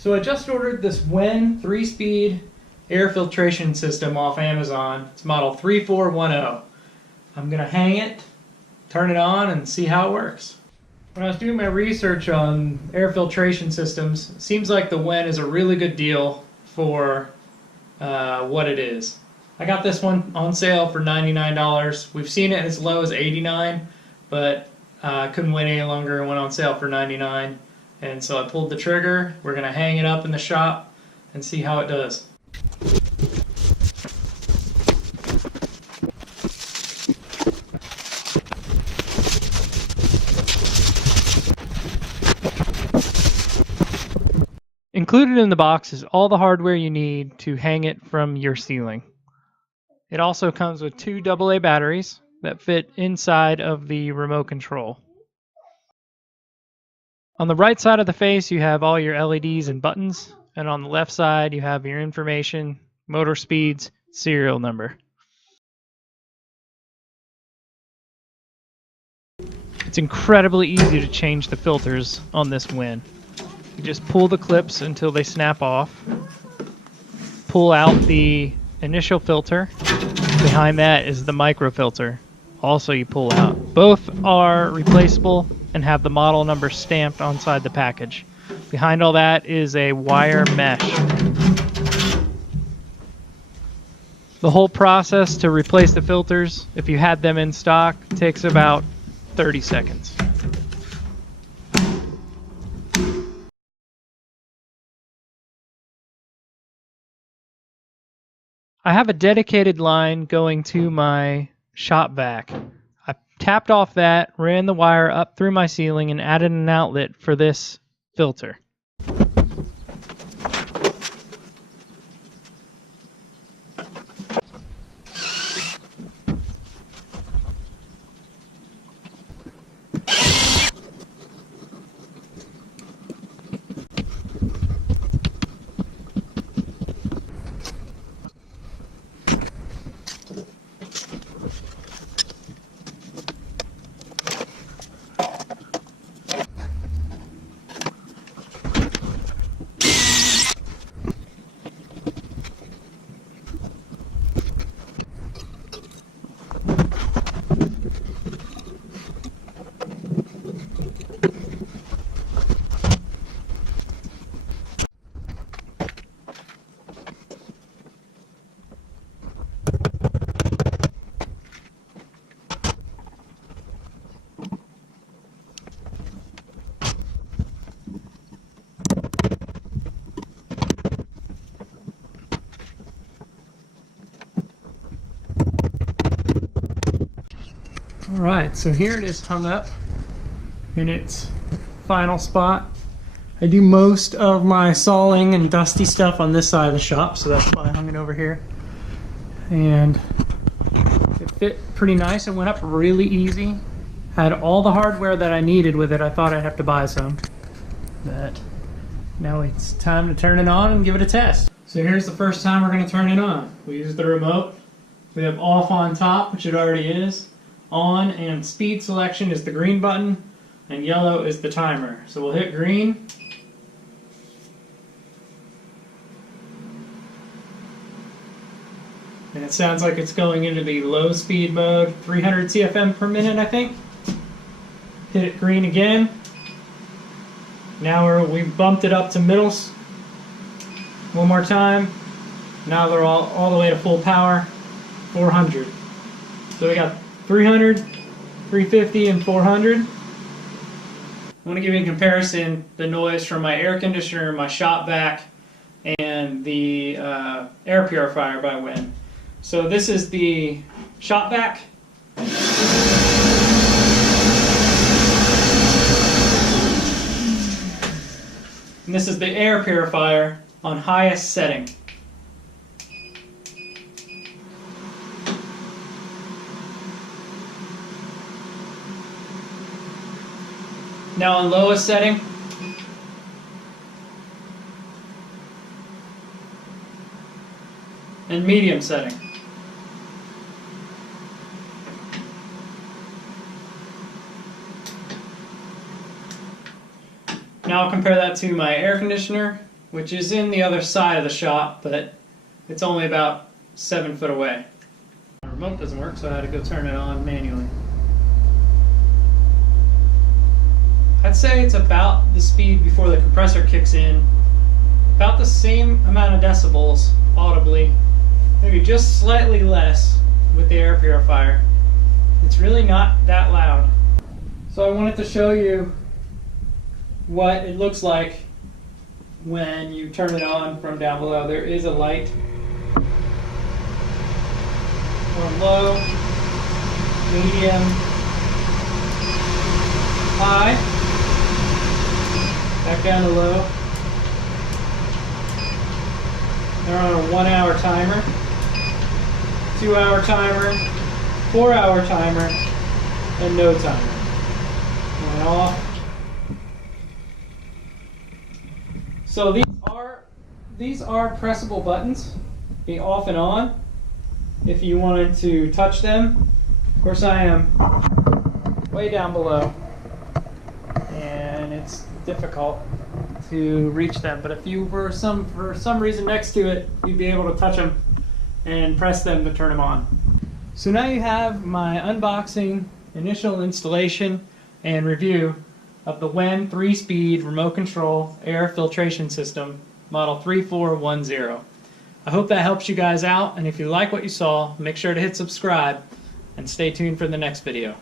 So I just ordered this WEN 3-speed air filtration system off Amazon. It's model 3410. I'm going to hang it, turn it on, and see how it works. When I was doing my research on air filtration systems, it seems like the WEN is a really good deal for what it is. I got this one on sale for $99. We've seen it as low as $89, but I couldn't wait any longer and went on sale for $99. And so I pulled the trigger. We're going to hang it up in the shop and see how it does. Included in the box is all the hardware you need to hang it from your ceiling. It also comes with 2 AA batteries that fit inside of the remote control. On the right side of the face, you have all your LEDs and buttons, and on the left side, you have your information, motor speeds, serial number. It's incredibly easy to change the filters on this WEN. You just pull the clips until they snap off, pull out the initial filter. Behind that is the micro filter. Also you pull out. Both are replaceable and have the model number stamped inside the package. Behind all that is a wire mesh. The whole process to replace the filters, if you had them in stock, takes about 30 seconds. I have a dedicated line going to my shop vac. I tapped off that, ran the wire up through my ceiling, and added an outlet for this filter. Alright, so here it is hung up in its final spot. I do most of my sawing and dusty stuff on this side of the shop, so that's why I hung it over here. And it fit pretty nice. It went up really easy. Had all the hardware that I needed with it. I thought I'd have to buy some. But now it's time to turn it on and give it a test. So here's the first time we're going to turn it on. We use the remote. We have off on top, which it already is. On and speed selection is the green button, and yellow is the timer. So we'll hit green. And it sounds like it's going into the low speed mode, 300 CFM per minute, I think. Hit it green again. Now we've bumped it up to middle. One more time. Now they're all the way to full power, 400. So we got 300, 350, and 400. I want to give you in comparison the noise from my air conditioner, my shop vac, and the air purifier by WEN. So this is the shop vac. And this is the air purifier on highest setting. Now on lowest setting, and medium setting. Now I'll compare that to my air conditioner. which is in the other side of the shop, but it's only about 7 foot away. The remote doesn't work, so I had to go turn it on manually. I'd say it's about the speed before the compressor kicks in, about the same amount of decibels audibly, maybe just slightly less with the air purifier. It's really not that loud. So I wanted to show you what it looks like when you turn it on from down below. There is a light on low, medium, high, back down to low. They're on a 1 hour timer, 2 hour timer, 4 hour timer, and no timer. And off. So these are pressable buttons, the off and on, if you wanted to touch them. Of course, I am way down below, and it's difficult to reach them. But if you were for some reason next to it, you'd be able to touch them and press them to turn them on. So now you have my unboxing, initial installation, and review of the WEN 3-speed remote control air filtration system, model 3410. I hope that helps you guys out, and if you like what you saw, make sure to hit subscribe and stay tuned for the next video.